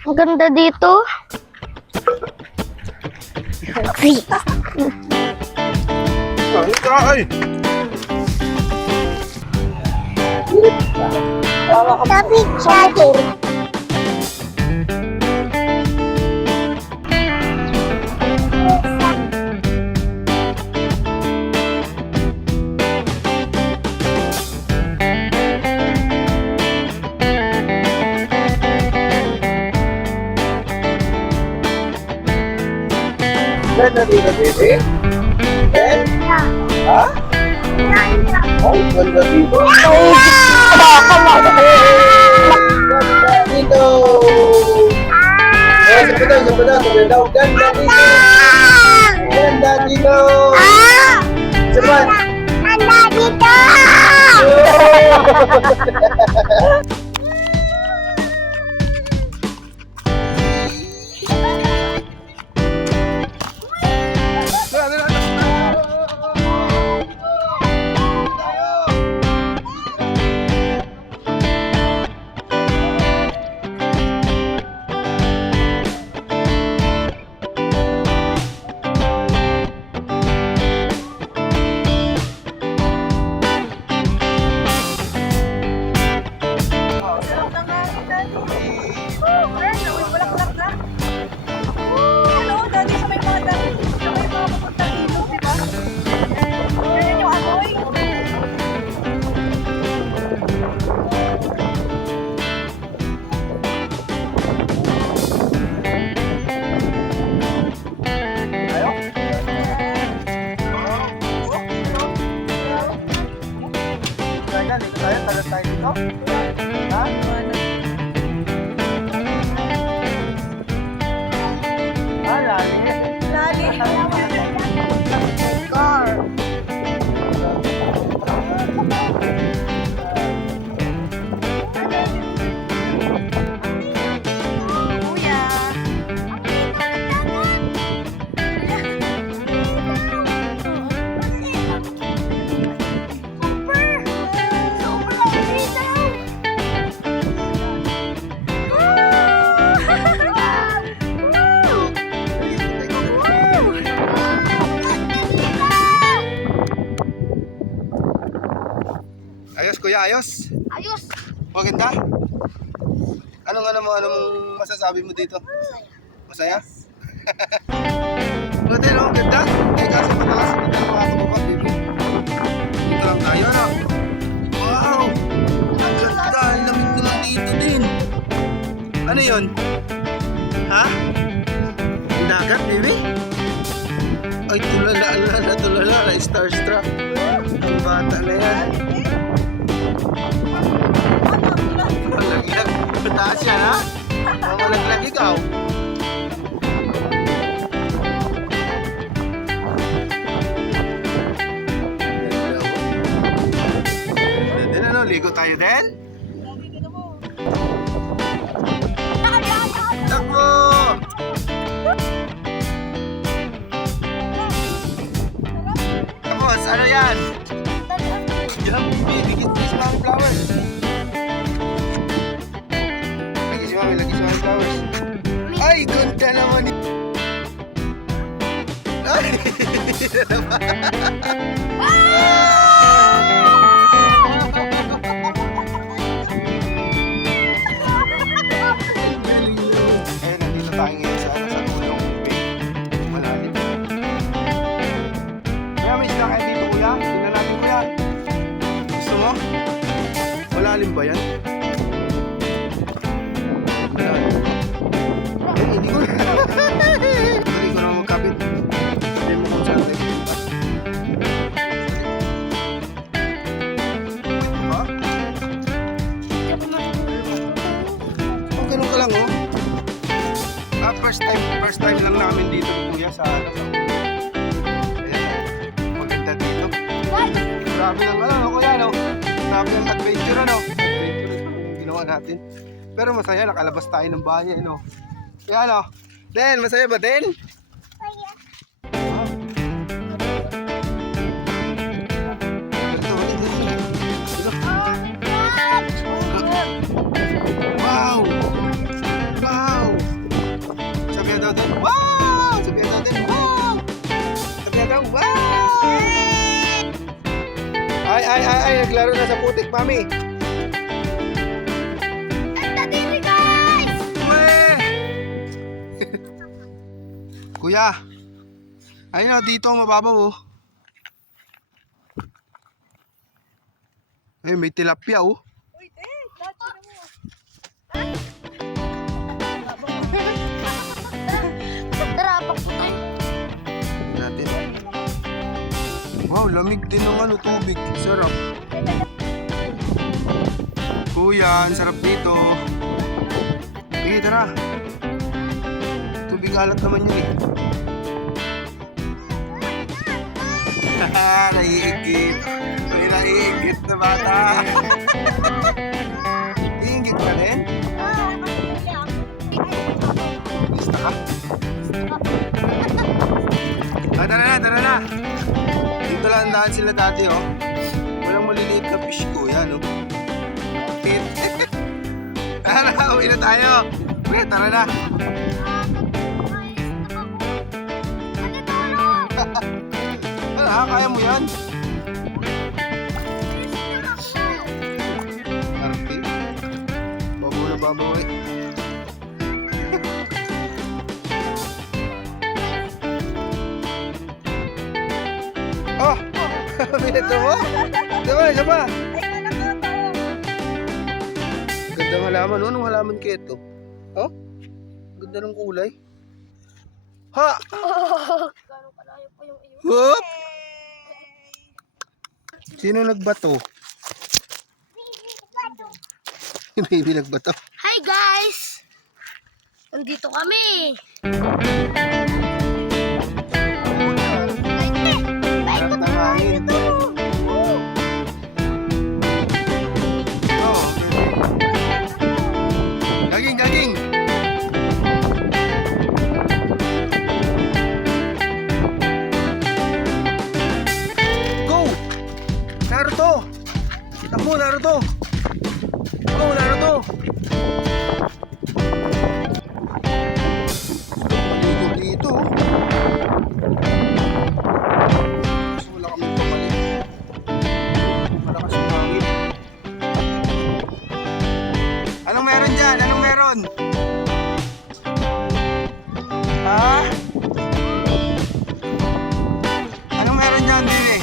Ang ganda dito. Ay! Tapi sabi. Ganda dito, baby. Eh? Ha? Oh, ganda dito. Ganda dito. Eh, sabi daw. Ganda dito. Ganda dito. Saban. Ganda dito. Ayos, kuya, ayos. Ayos. Maganda. Anong masasabi mo dito? Masaya? Buti, no? Ganda. Eh, kaso mataas. Hindi na makakababa, baby. Dito lang tayo, no? Wow! Ang ganda. Ang lamig naman dito din. Ano yun? Ha? Ang dagat, baby? Ay, tulala. Starstruck. Ang bata na yan. Malaglag. Mataas yan, ha? Malaglag ikaw. Din ano, ligo tayo din? Takbo! Tapos, ano yan? Yan, bibigit mo sa mga flowers. Lagi si mami flowers. Ay, ganda naman ni... Ay! Ayun, nandito tayo ngayon sa tulong bay. Malalim. Kaya may isla kayo dito, kuya. Tingnan natin, kuya. Gusto mo? Malalim ba yan? Hindi ko na. Hindi ko na magkapit. Sabihin mo kung saan tayo pupunta. Diba? Oh, ganun ka lang, oh. First time lang namin dito ni kuya sa ulo. Ayan, maganda dito. Grabe lang, ano, kuya, no? Grabe ang adventure, ano? Adventure yung ginawa natin. Pero masaya, nakalabas tayo ng bahay, no? Kaya, no? Den, masaya ba, Den? Masaya. Wow! Wow! naglaro na sa putik, mami. Daddy, guys! Uwe! Kuya. Ayun na, dito mababaw oh. Eh, may tilapia oh. Tarapak po tayo. Natin. Wow, lamig din ng ano, tubig. Sarap. Kuya, ang sarap dito. Sige, tara. Tubig alat naman yun eh. Naiigit. May naiigit na bata. Iingit ka rin? Lista ka? Tara na. Dito lang daan sila dati oh. Walang maliliit na fish ko. Yan oh. Tara, uwi na tayo. Uwi, tara na. Kaya mo yan? Arte. Babaw eh. Oh! Binato mo? Isa pa. Ganda ng halaman. Anong halaman kaya ito? Oh? Ganda ng kulay. Ha! Whoop! Sino nagbato? Baby nagbato. Hi guys! Nandito kami. Sarap ng hangin. Oh. Gaging! Go! Naruto! Takbo, Naruto! Go, Naruto! Dito. Wala kami pamalit. Malakas yung hangin. Anong meron dyan? Anong meron? Ha? Anong meron dyan, Dili?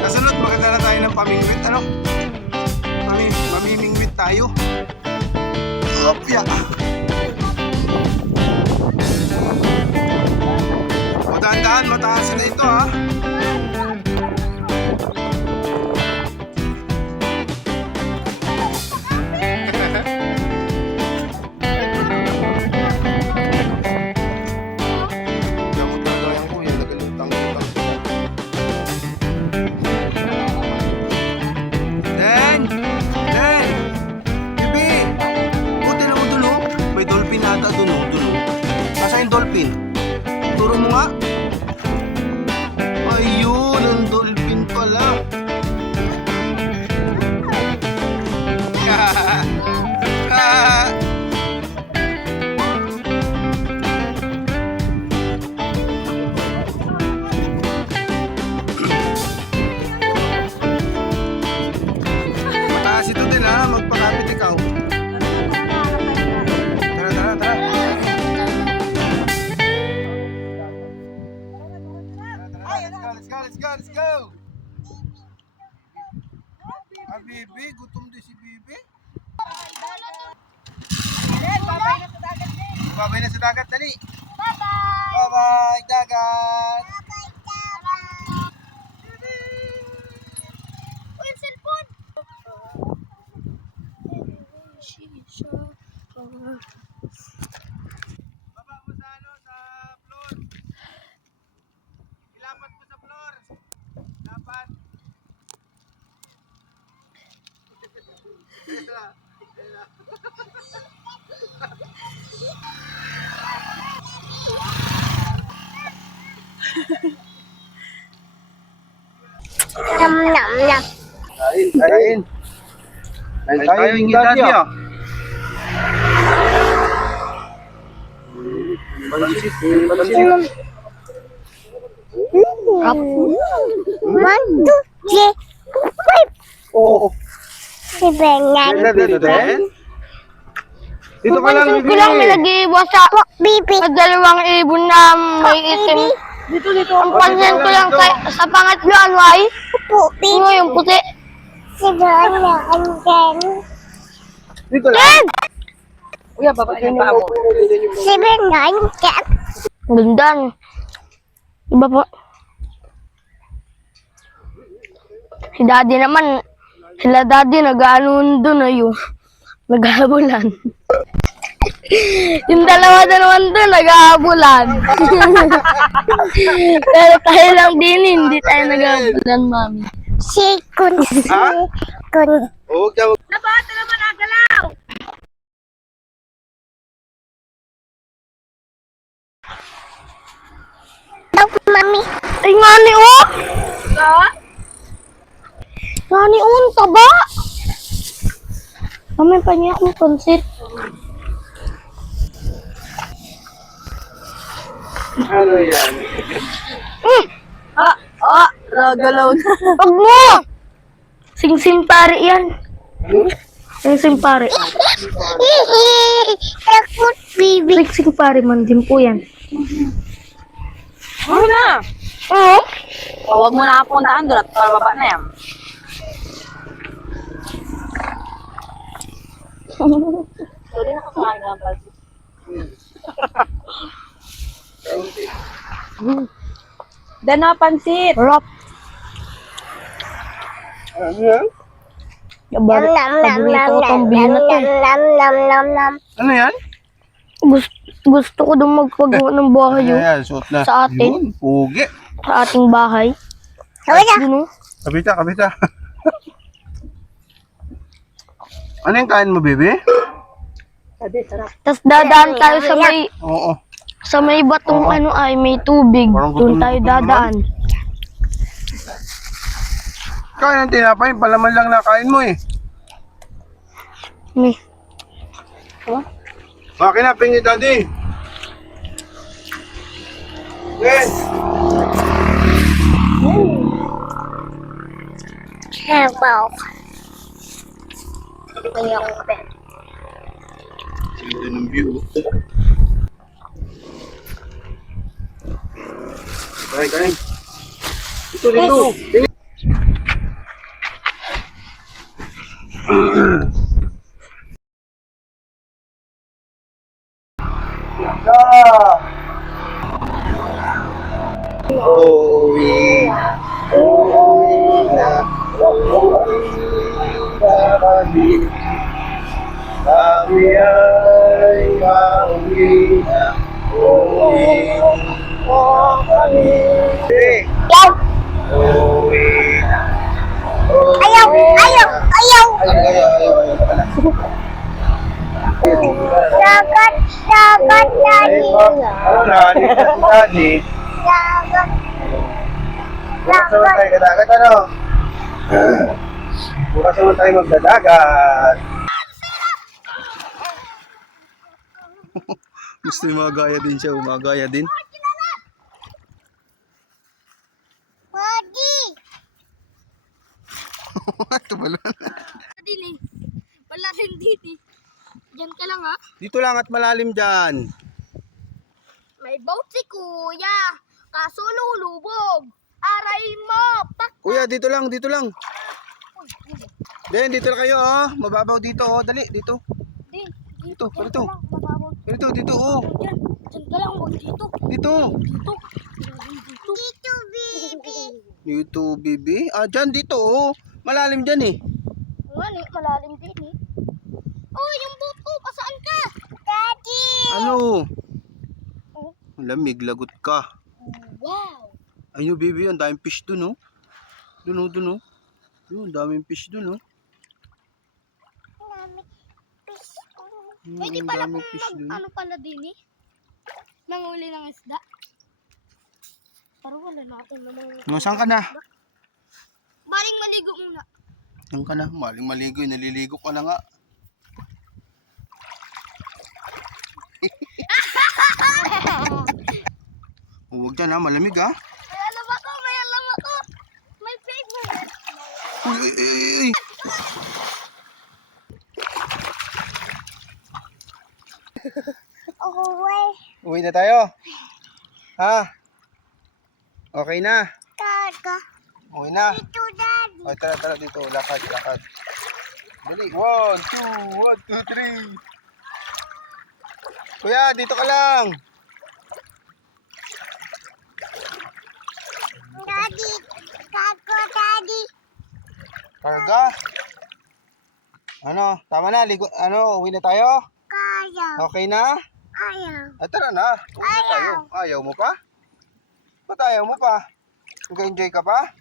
Kasunod, maganda na tayo ng pamingwit. Ano? Mamimingwit tayo. Opya. O, dahan-dahan, mataas na ito ha. Gamot talaga yan kuya, nagalutang-lutang sila. Den! Bibi! Buti na mo dun oh. May dolphin ata dun oh. Nasa yung dolphin? Turo mo nga. Ayun, ang dolphin pala. Mataas ito din ha, magpakapit ikaw. Tara. Let's go! Ah, Bibi, gutom din si Bibi. Babay na sa dagat, dali. Bye-bye! Bye-bye, dagat. Uy, yung cellphone! Baba mo sa ano, sa floor. Ilapat mo sa floor. Ilapat. Nam. Kain. Kain tayo yung dadya. Pansit. One, two, three, Oo. Si Bengan. Dito din? Dito ka lang, Ko lang may nag-iiwas sa dalawang ibon na may itim. Dito. Ang pansin ko lang sa pangatlo, ano ay? Puti. Ano yung puti? Si Bengan. Dito lang. Kuya, baba yung paa mo. Si Bengan. Ganda. Diba po? Si Daddy naman, sila Daddy nag-ano doon ayun. Naghahabulan. Yung dalawa naman doon, naghahabulan. Pero tayo lang din, hindi tayo naghahabulan, mami. Si Kun. Ha? Kun. Oo, kaya Nabata naman ang galaw! Mami. Ay, ngani, oh! Ngani, oh, ang taba! Mami, pa niya akong pansit. ano yan? Nagalaw na. Wag mo! Sing-sing pare yan. Sing-sing pare. Takot, baby. Sing-sing pare man din po yan. Ano na? Oo? Huwag mo na puntaan doon at baba na yan. Sorry, nakakain ng pansit. Dan na pansit. Rock. Ano yan? Paborito ko tong bina to. Ano yan? Gusto ko doon magpagawa ng bahay yun. Ayan, suot na. Sa atin? Yun, pugi. Sa ating bahay. Dun, oh. Kabita. Ano yung kain mo, baby? Sabi, sarap. Tapos dadaan tayo Oo. sa may batong ano ay may tubig. Parang Doon gutom tayo na gutom dadaan. Kain ng tinapay, palaman lang na kain mo eh. May. Bakit na, pingi daddy? Yes! Wow. Ayoko pa. Ganda ng view. Kain. Dito. Uuwi na kami. Kami ay pauwi na. Uuwi na kami. Yaw! Uuwi na. Ayaw! Dagat lagi. Ano na? Dani? Dagat. Bukas naman tayo kadagat, ano? Bukas naman tayo magdadagat. Gusto yung magaya din siya, umagaya din. Pwede. Ito pala. Din eh. Wala rin dito eh. Diyan ka lang ha. Dito lang at malalim dyan. May boat si kuya. Kaso lulubog. Aray mo. Pak. Kuya, dito lang. Den, dito lang kayo, oh. Mababaw dito, oh. Dali, dito. Dito. Dito, oh. Diyan ka lang. Huwag dito. Dito. Dito, baby. Dito, baby. Ah, dyan, dito, oh. Malalim dyan, eh. Ano, malalim din eh. Oh, yung boat ko. Pasaan ka? Daddy. Ano? Lamig, lagot ka. Wow. Ayun, baby, ang daming fish dun, oh. Dun, oh. Yun, daming fish dun, oh. Pwede Ang pala daming kung fish dun. ano pala din eh. Nanguli ng isda. Pero wala natin namang... No, saan ka na? Baling maligo muna. Saan ka na? Maling maligo, naliligo ka na nga. Huwag dyan, ha. Malamig, ha. May alam ako. May favorite. Uy. Uwi na tayo. Ha? Okay na. Uwi na. O, tara dito. Lakad. Dali. 1, 2, 3. Kuya, dito ka lang. Karga? Ano? Tama na. Uwi na tayo? Okay na? Tara na. Uwi na tayo. Ayaw mo pa? Ba't ayaw mo pa? Nag-enjoy ka pa?